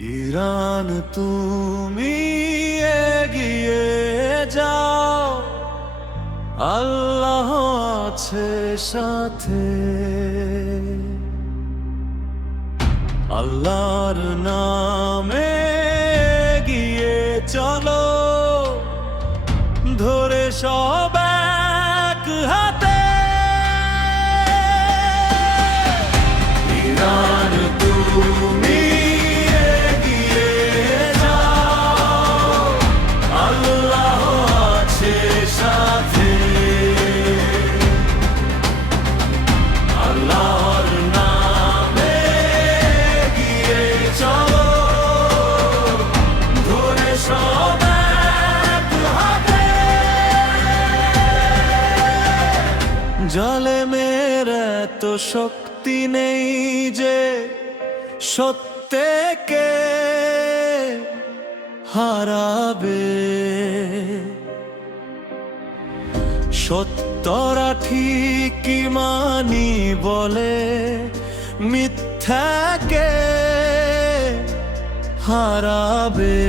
Iran তুমি এগিয়ে যাও, আল্লাহ আছে সাথে। আল্লাহর নামে এগিয়ে চলো, ধরে সব এক হাতে। ইরান তুমি এগিয়ে যাও, আল্লাহ আছে সাথে। আল্লাহর নামে এগিয়ে চলো, ধরে সব এক হাতে। জালেমের এত শক্তি নেই যে সত্যকে হারাবে। সত্যরা ঠিকই মানি বলে, মিথ্যাকে হারাবে।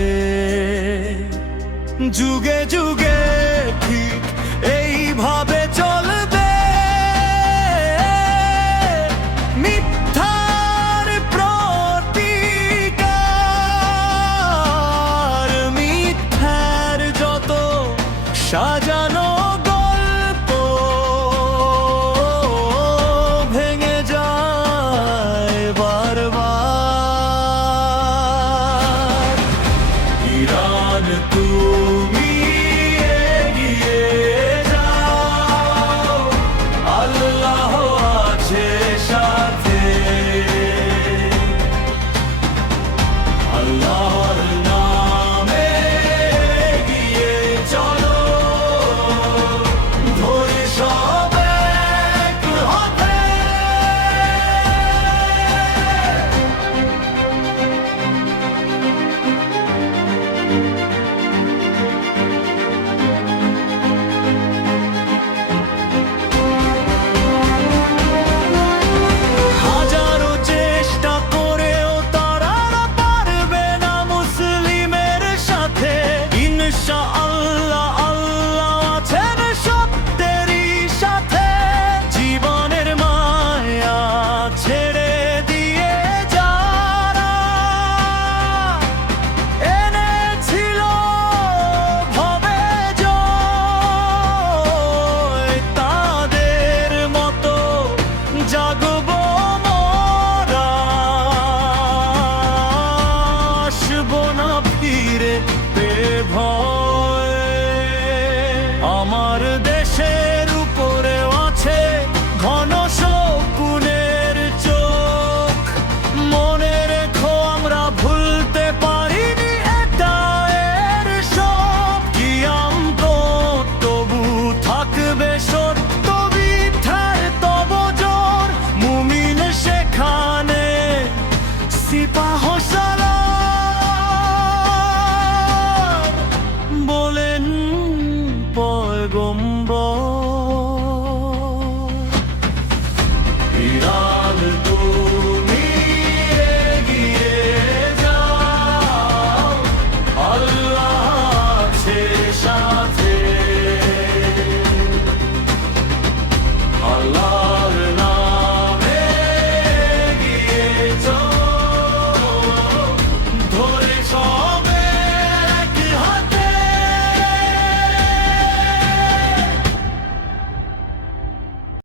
যুগে যুগে ঠিক এইভাবে চলবে, মিথ্যার প্রতিকার। মিথ্যার যত সাজানো গল্প ভেঙে যায় বারবার। ইরান তুমি এগিয়ে যাও, আল্লাহ আছে সাথে। আল্লাহর নামে এগিয়ে চলো, ধরে সব এক হাতে। হাজারো চেষ্টা করেও তারা পারবে না মুসলিমের সাথে। ইনশাআল্লাহ আল্লাহ আছেন সত্যেরই সাথে। জীবনের মায়া ছেড়ে দিয়ে যারা এনেছিল ভবে জয়, তাদের মতো জাগবো মোরা। আসবো না ফিরে বেভয়।